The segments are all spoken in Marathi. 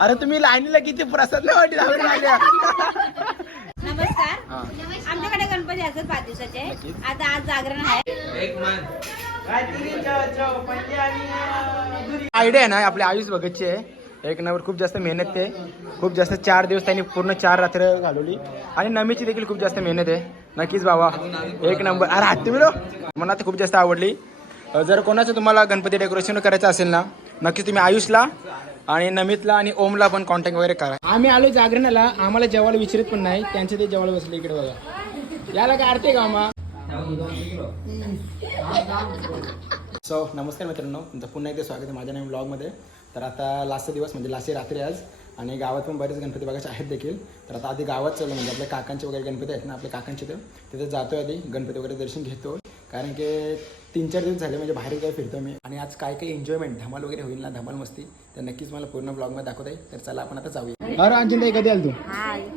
अरे तुम्ही लाईनीला किती प्रसाद नाही वाटी नमस्कार. हा. आमच्याकडे गणपती असतात पाच दिवसाचे. आता आज जागरण आहे. आयडिया आहे ना आपल्या आयुष भगतची. आहे एक नंबर खूप जास्त मेहनत आहे. खूप जास्त चार दिवस त्यांनी पूर्ण चार रात्र घालवली. आणि नमीची देखील खूप जास्त मेहनत आहे. नक्कीच बाबा. एक नंबर. अरे हाती मिळो मला तर खूप जास्त आवडली. अ, जर कोणाचं तुम्हाला गणपती डेकोरेशन करायचं असेल ना नक्कीच तुम्ही आयुषला आणि नमितला आणि ओमला पण कॉन्टॅक्ट वगैरे करा. आम्ही आलो जागरणाला आम्हाला जेवायला विचारित पण नाही त्यांचे ते जेवायला बसले इकडे बघा. याला काय अर्थ आहे का आम्हा सो नमस्कार मित्रांनो तुमचं पुन्हा एकदा स्वागत आहे माझ्या नवीन ब्लॉगमध्ये तर आता लास्ट दिवस म्हणजे लास्ट रात्री आज आणि गावात पण बरेच गणपती बघायचे आहेत देखील. तर आता आधी गावात चाललो म्हणजे आपल्या काकांचे वगैरे गणपती आहेत ना आपल्या काकांचे तर. तिथे जातो आधी गणपती वगैरे दर्शन घेतो कारण की तीन चार दिवस झाले म्हणजे बाहेर काय फिरतो मी. आणि आज काय काय एन्जॉयमेंट धमाल वगैरे होईल ना धमाल मस्ती तर नक्कीच मला पूर्ण ब्लॉगमध्ये दाखवत आहे तर चला आपण आता जाऊया. अरे अंजन कधी आल तू?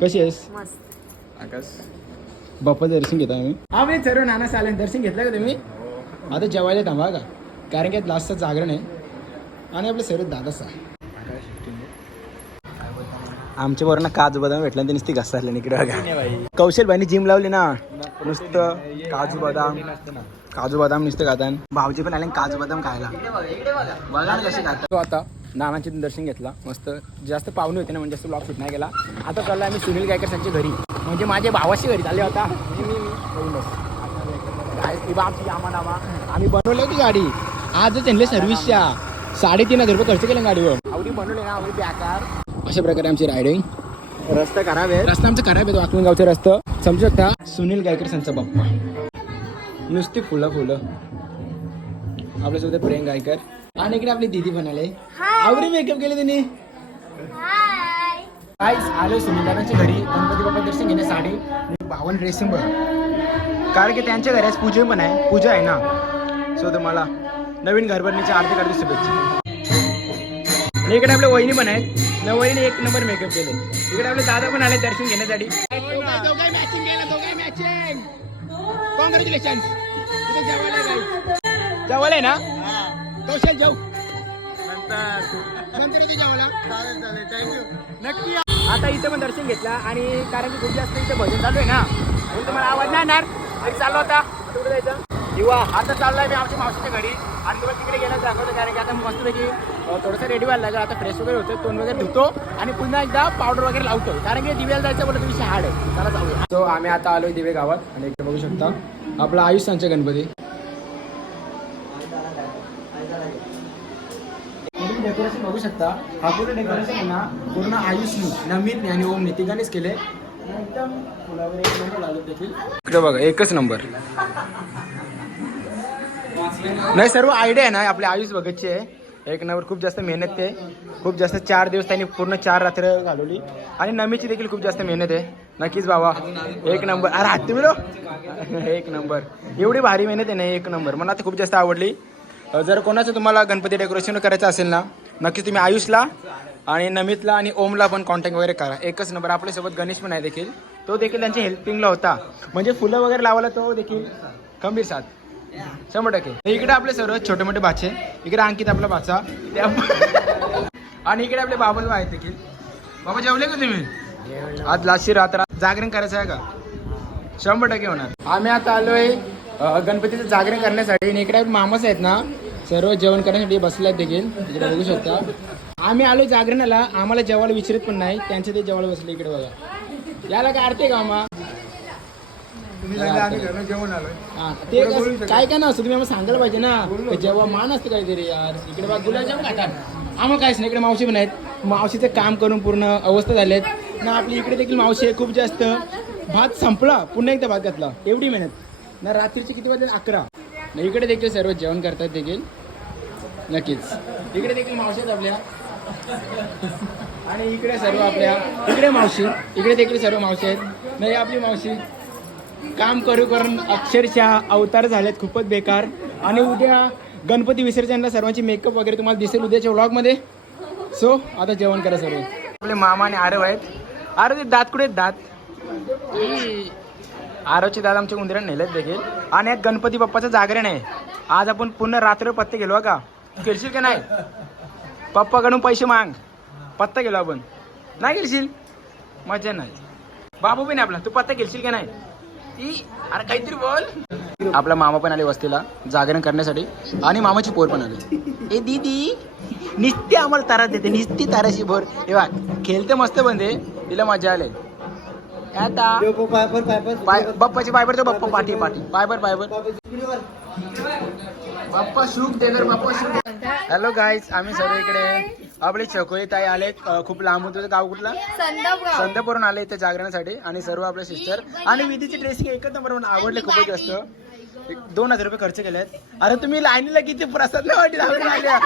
कशी आहेस? आकाश? बाप्पा दर्शन घेतो आम्ही हा मी सर्व नाना चालेल दर्शन घेतलं का तुम्ही? आता जेवायला थांबा का? कारण की लास्टचं जागरण आहे. आणि आपलं सर्व दादाचा आमच्या बरोबर काजू बदाम भेटला ते नुसती घसरले इकडे बघा. कौशल भाईनी जिम लावली ना नुसतं काजू बदाम काजू बदाम नुसतं खातात भाऊजी पण आले काजू बदाम खायला. बघा ना कसे खातात. आता नानाचे दर्शन घेतला. मस्त जास्त पाहुणे होते ना म्हणजे जास्त ब्लॉग शूट नाही केला. आता चालला आम्ही सुनील गायकर त्यांच्या घरी. म्हणजे माझ्या भावाशी घरी चालले होता. आमची नामा. आम्ही बनवली ती गाडी. आजच त्यांनी सर्व्हिसच्या साडेतीन हजार रुपये खर्च केले गाडीवर. आवडी बनवले ना आवडी बॅकार. अशा प्रकारे आमची रायडिंग. रस्ता खराब आहे. रस्ता आमचा खराब आहे तो आखलून गावचा रस्ता. समजू शकता सुनील गायकर त्यांचा बाप्पा. नुसती फुलं फुलं. आपल्यासोबत प्रियंका गायकर आणि इकडे आपली दीदी पण आले आवडी मेकअप केले त्यांनी काहीच आलो सुनीलांच्या घरी. गणपती बाप्पा दर्शन घेण्यासाठी. बावन ड्रेसिंग बघ कारण की त्यांच्या घरात पूजा पण आहे. पूजा आहे ना. सो तुम्हाला नवीन घरभरणीच्या आर्थिक आर्थिक शुभेच्छा. इकडे आपल्या वहिनी पण आहेत. न वहिनी एक नंबर मेकअप केले. इकडे आपले दादा पण आले दर्शन घेण्यासाठी. कॉंग्रॅच्युलेशन जेवायला आहे ना? कौशल जाऊ. नक्की. आता इथं पण दर्शन घेतला आणि कारण की खूप जास्त इथं भजन चालू आहे ना म्हणून तुम्हाला आवाज नाही येणार. तरी चाललो होता आता कुठे जायचं? किंवा आता चाललाय मी आमच्या मावशीच्या घरी. आणि तुला तिकडे गेलं दाखवतो कारण की आता मस्तपैकी थोडंसं रेडी व्हायला लागलं. आता फ्रेश वगैरे होतं तोंड वगैरे धुतो आणि पुन्हा एकदा पावडर वगैरे लावतो. कारण की दिव्याला जायचं बोलत विषय हाड आहे. चला जाऊया. तो आम्ही आता आलोय दिवे गावात आणि इकडे बघू शकता आपला आयुष्यांचे गणपती. डेकोरेशन बघू शकता. हा पूर्ण डेकोरेशन आहे ना पूर्ण आयुषनी नमितने आणि ओमने तिघांनीच केले. एकदम फुलावर एक नंबर लागत देखील. इकडे बघा एकच नंबर नाही सर्व आयडिया आहे ना आपल्या आयुष भगतची. आहे एक नंबर खूप जास्त मेहनत आहे. खूप जास्त चार दिवस त्यांनी पूर्ण चार रात्र घालवली. आणि नमीची देखील खूप जास्त मेहनत आहे. नक्कीच बाबा. एक नंबर. अरे हात तुम्ही एक नंबर. एवढी भारी मेहनत आहे ना एक नंबर. मला आता खूप जास्त आवडली. जर कोणाचं तुम्हाला गणपती डेकोरेशन करायचं असेल ना नक्कीच तुम्ही आयुषला आणि नमितला आणि ओमला पण कॉन्टॅक्ट वगैरे करा. एकच नंबर. आपल्यासोबत गणेश पण आहे देखील. तो देखील त्यांच्या हेल्पिंगला होता. म्हणजे फुलं वगैरे लावायला तो देखील खंबीर साथ. शंभर टक्के. इकडे आपले सर्व छोटे मोठे बाचे इकडे अंकित आपला बाचा त्या आणि इकडे आपले बाबा आहेत देखील. बाबा जेवले का तुम्ही? आज लास्ट रात्र. जागरण करायचं आहे का? शंभर टक्के होणार. आम्ही आता आलोय गणपतीचं जागरण करण्यासाठी. आणि इकडे मामाच आहेत ना सर्व जेवण करण्यासाठी बसले आहेत देखील. तिकडे बघू शकता. आम्ही आलो जागरणाला. आम्हाला जेवायला विचारित पण नाही. त्यांचे ते जेवायला बसले इकडे बघा. याला काय अर्थ आहे का आम्हा हा, ते कसं- काय काय नसतं तुम्ही आम्हाला सांगायला पाहिजे ना जेव्हा मान असतं काहीतरी यार इकडे बघा गुलाबजाम खातात. आम्हाला काहीच नाही इकडे मावशी पण आहेत. मावशीचं काम करून पूर्ण अवस्था झालेत. ना आपली इकडे देखील मावशी आहे खूप जास्त. भात संपला पुन्हा एकदा भात घातला एवढी मेहनत. ना रात्रीचे किती वाजले? अकरा. ना इकडे देखील सर्व जेवण करतात देखील. नक्कीच. इकडे देखील मावशी आहेत आपल्या. आणि इकडे सर्व आपल्या इकडे मावशी इकडे देखील सर्व मावशी आहेत. नाही आपली मावशी. काम करू करून अक्षरशः अवतार झालेत खूपच बेकार. आणि उद्या गणपती विसर्जनला सर्वांची मेकअप वगैरे तुम्हाला दिसेल उद्याच्या व्लॉगमध्ये सो आता जेवण करा सर्व. आपले मामा आणि आरव आहेत. आरव ते दात कुठे आहेत? दात. आरवचे दात आमच्या उंदराने नेलेत देखील. आणि एक गणपती बाप्पाचं जागरण आहे. आज आपण पूर्ण रात्र पत्ते गेलो का खेळशील का नाही? पप्पाकडून पैसे माग. पत्ता गेलो आपण. नाही गेलशील मजा नाही. बाबू पण आहे आपला. तू पत्ता गेलशील का नाही? ई, अरे काहीतरी बोल. आपला मामा पण आले वस्तीला जागरण करण्यासाठी. आणि मामाची पोर पण आली. ए दीदी निस्ती आम्हाला तारा देते निस्ती ताराशी बोर हे बघ खेळते मस्त बंदे. तिला मजा आले. आता. बाप्पाची पायबर तो बाप्पा पाठी पाठी. पायबर पायबर बाप्पा शुभ देगर बाप्पा शुभ हॅलो गाईज आम्ही सर्व इकडे आपले चकोई ताई आले खूप लांब होतो. गाव कुठला? संदपूरून आले इथे जागरणासाठी आणि सर्व आपले सिस्टर आणि विधीची ड्रेसिंग एकच नंबर म्हणून आवडले खूपच जास्त. दोन हजार रुपये खर्च केलेत. अरे तुम्ही लाईनीला किती प्रसाद नाही वाटी लावून राहिल्या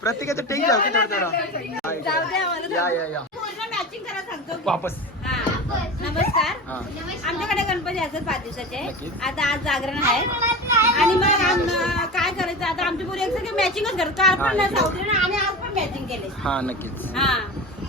प्रत्येकाचं टेक जाऊ की थोडं थोडं या या या. मॅचिंग करा सांगतो वापस. नमस्कार. आमच्याकडे गणपती असतात पाच दिवसाचे. आता आज जागरण आहे. आणि मग आम- काय करायचं आता आमची पुरी सगळे मॅचिंगच करतो काल पण हा. आज मॅचिंग केले. हा नक्कीच. हा.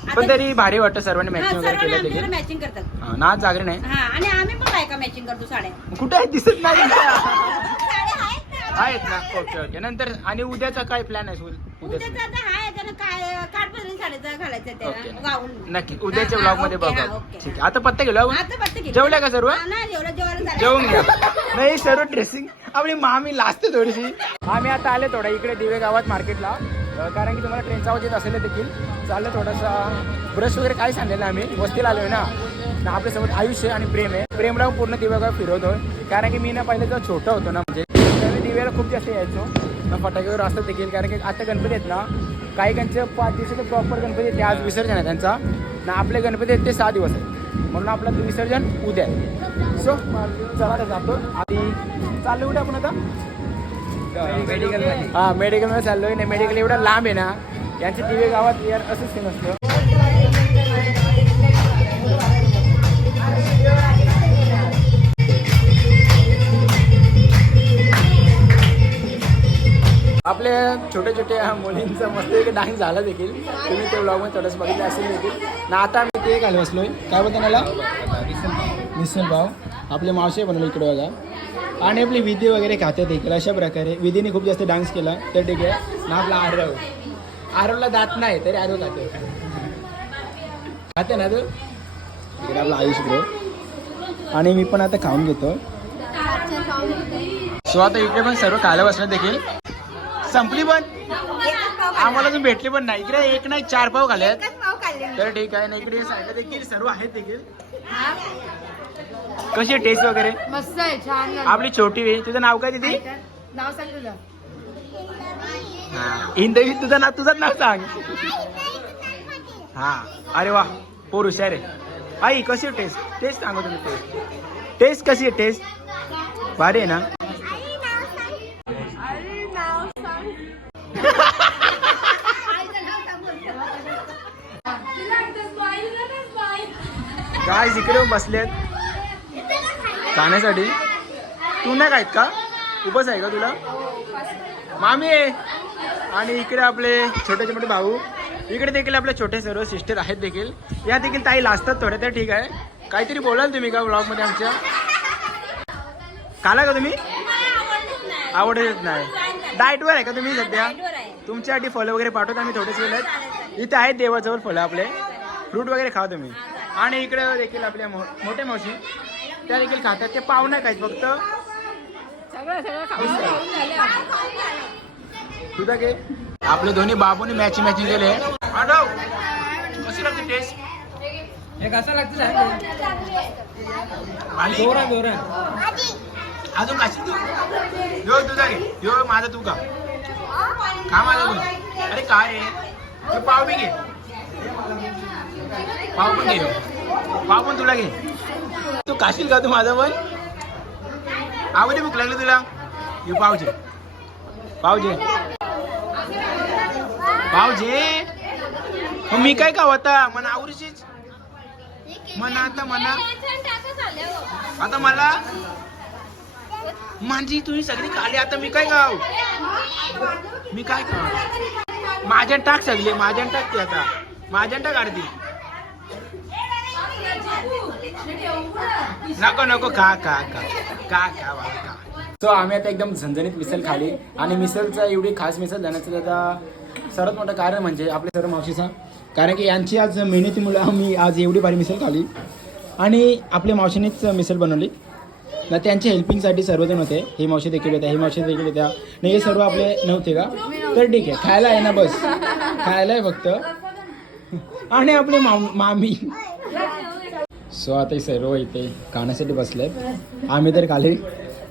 पण आता- तरी भारी वाटतं सर्वांनी हा, मॅचिंग वगैरे सर्वांनी केलं आमच्याकडे देखील मॅचिंग करतात. हा, ना आज जागरण आहे. हा आणि आम्ही पण बायका मॅचिंग करतो साड्या. कुठे आहे दिसत नाही. साड्या आहेत ना. आहेत ना. Okay okay. नंतर आणि उद्याचा काय प्लॅन आहे? उद्याचा. उद्याचं आता हाय त्यानं काय काठपदरी साड्याचं घालायचं ओके त्याला. गाऊन. नक्की. उद्याच्या हा, ब्लॉगमध्ये ओके, बघा हा, ओके. ठीक आहे. आता पत्ता गेलो आपण? आता बघते की. जेवल्या का सर्व? हा, नाही जेवलं जेवण झालं. जेवून घ्या. नाही सर्व ड्रेसिंग आपली मामी लाजते थोडीशी. आम्ही आता आले थोडा इकडे दिवे गावात मार्केटला. कारण की तुम्हाला ट्रेनचा आवाज येत असेल देखील. चाललं थोडासा ब्रश वगैरे काय सांगलेलं आम्ही? वस्तीला आलोय ना. ना आपल्यासोबत आयुष्य आणि प्रेम आहे. प्रेमला पूर्ण दिवेगाव फिरवतो कारण की मी ना पहिले जेव्हा छोटा होतो ना म्हणजे त्यावेळी दिव्याला खूप जास्त यायचो. ना फटाक्यावर असतात देखील. कारण की आता गणपती आहेत ना काही काहींचे पाच दिवसाचे प्रॉपर गणपती आहेत. ते आज विसर्जन आहे त्यांचा. ना आपले गणपती आहेत ते सहा दिवस आहेत. म्हणून आपलं विसर्जन उद्या आहे. सो चला आता जातो. आणि चाललो कुठे आपण आता? मेडिकल हा मेडिकलमध्ये चाललोय. नाही मेडिकल एवढं लांब आहे ना यांचे दिवे गावात यार असंच सीन असतं. आपल्या छोट्या छोट्या मुलींचा मस्त एक डान्स झाला देखील. तुम्ही ते ब्लॉगमध्ये थोडंसं बघितलं असेल देखील. ना आता आम्ही ते घालू आहे काय बोलतो मला निसल भाव आपले मावसे बनवले इकडे बघा. आणि आपली विधी वगैरे खाते देखील. अशा प्रकारे विधीने खूप जास्त डान्स केला. तर ठीक आहे. ना आपला आरव. आरवला दात नाही तरी आरव खाते. खाते ना तू? इकडे आपला आयुष ब्रो आणि मी पण आता खाऊन घेतो. सो आता इकडे पण सर्व खायला बसणार देखील. संपली पण? आम्हाला अजून भेटली पण नाही. इकडे एक नाही चार पाव मी. तर ठीक आहे ना इकडे साईडला देखील सर्व आहेत देखील. कशी टेस्ट वगैरे? मस्त आहे छान. आपली छोटी वे तुझं नाव काय दिदी? नाव सांग तुझं. हिंदवी तुझं नाव तुझं नाव सांग. हा. अरे वा पोर हुशार आहे. आई कशी टेस्ट टेस्ट सांगा तुम्ही टेस्ट टेस्ट कशी आहे टेस्ट भारी आहे ना? काय इकडे बसलेत. खाण्यासाठी तू नाही खायत का? उभंच आहे का तुला? मामी आहे. आणि इकडे आपले छोटे छोटे भाऊ. इकडे देखील आपले छोटे सर्व सिस्टर आहेत देखील. या देखील ताई लाजतात थोड्या तर ठीक आहे. काहीतरी बोलाल तुम्ही का ब्लॉगमध्ये आमच्या? खाला का तुम्ही? आवडतच नाही. डाएटवर आहे का तुम्ही सध्या. तुमच्यासाठी फळं वगैरे पाठवतो आम्ही थोडेच गेलेत इथे आहेत देवाजवळ फळं आपले. फ्रूट वगैरे खावा तुम्ही. आणि इकडे देखील आपल्या मो मोठ्या मावशी. त्या देखील खातात. ते पाहुणे आहेत फक्त. सगळं सगळं खाऊन खाऊन झालं तुझा घे. आपले दोन्ही बाबूने मॅचिंग मॅचिंग केले. कशी लागते टेस्ट हे कसं लागतं आली जोरा जोरा अजून काशी तू? यो तुझा घे यो माझा तू का माझा तू. अरे काय रे? तू पाव बी घे. पाव पण घे. पाव पण तुला घे. तू काशील का तू माझा पण? आवडली भूक लागली तुला? यो पावजे पावजे पावजे मग मी काय खाऊ आता? मना आवडीशीच म्हणा आता म्हणा आता मला? माझी तुम्ही सगळी खाली. आता मी काय खाऊ? मी काय खाऊ? माझ्या टाक सगळे. माझ्या टाक ते आता. माझ्या टाक आरती नको नको खा खा खा. खा खा खा. सो आम्ही आता एकदम झणझणीत मिसल खाली आणि मिसलचा एवढी खास मिसल जाण्याचं त्याचा सर्वात मोठं कारण म्हणजे आपल्या सर्व मावशीचा. कारण की यांची आज मेहनतीमुळे आम्ही आज एवढी भारी मिसळ खाली. आणि आपल्या मावशीनेच मिसळ बनवली. ना त्यांच्या हेल्पिंगसाठी सर्वजण होते. हे मावशी देखील होत्या हे मावशी देखील होत्या. नाही हे सर्व आपले नव्हते का? तर ठीक आहे खायला आहे ना बस. खायला आहे फक्त. आणि आपले माम मामी. सो आता हे सर्व इथे खाण्यासाठी बसले आम्ही तर खाली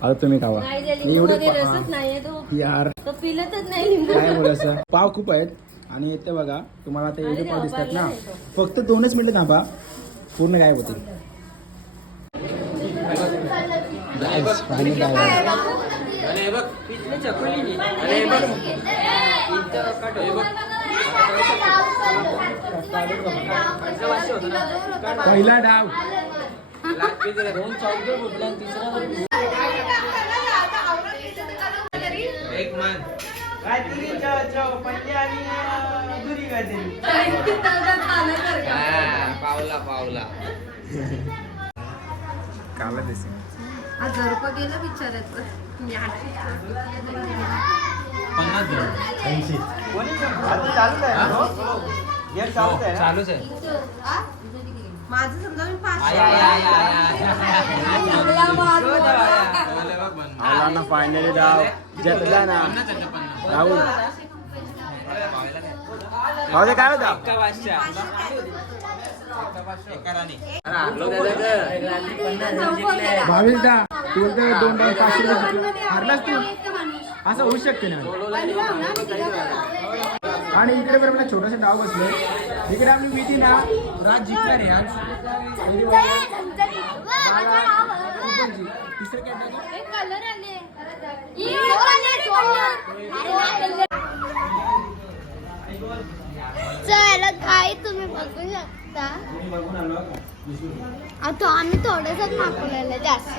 आता तुम्ही खावा. मी एवढे यार. तो पिलतच नाही काय बोलायचं पाव खूप आहेत. आणि इथे बघा तुम्हाला आता एवढे पाव दिसतात ना. फक्त दोनच मिनिटं थांबा. पूर्ण गायब होतील. Guys, finally गायब आहे. पहिला डाव पावला पावला. काला दिसेल. रुपये गेलं विचारायचं चालूच आहे माझं समजा मी पाच आय, आय, आय, आय, आय. आला ना फायनली डाव जितला ना. राहुल. भाऊ काय होता. बावीस दा तू दोन डाव पाचशे. हारलास तू? असं होऊ शकते ना. आणि इकडे बरं मला छोटासा डाव बसले. इकडे आम्ही मिठी ना राज जिंकला रे आज. तिसरं कॅटेगरी चला काय तुम्ही बघू शकता. बघून आलो. आता आम्ही थोडंसच मागवलेलं जास्त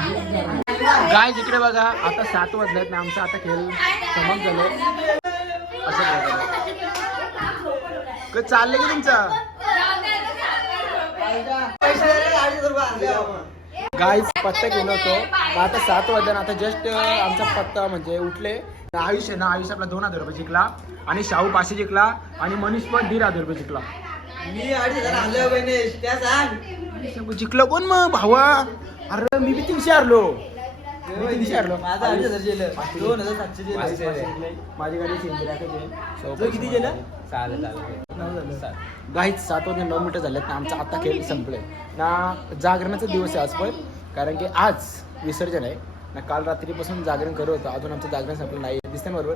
गाय इकडे बघा आता सात वाजल्यात ना आमचा आता खेळ समाप्त झालो असं प्रकारे क- चाललंय की तुमचं? गाईच पत्ता गेलो होतो आता सात वाजता आता जस्ट आमचा पत्ता म्हणजे उठले. आयुष आहे ना आयुष आपला दोन हजार रुपये जिंकला. आणि शाहू पाचशे जिंकला. आणि मनीष पण दीड हजार रुपये जिंकला. मी अडीच हजार आणलं बहिणेश त्या सांग जिंकलं कोण मग भावा? अरे मी बी तीनशे हारलो. माझं अडीच हजार गेलं. दोन हजार सातशे गेलं. माझी गाडी सेंद्रियाचं तो किती गेलं? चालेल चालेल गाईच सात. वाजता नऊ मिनिटं झालेत ना आमचा आता खेळ संपले ना जागरणाचा दिवस आहे आज पण. कारण की आज विसर्जन आहे. ना काल रात्रीपासून जागरण करत होतो. अजून आमचं जागरण संपलं नाही. दिसतं बरोबर?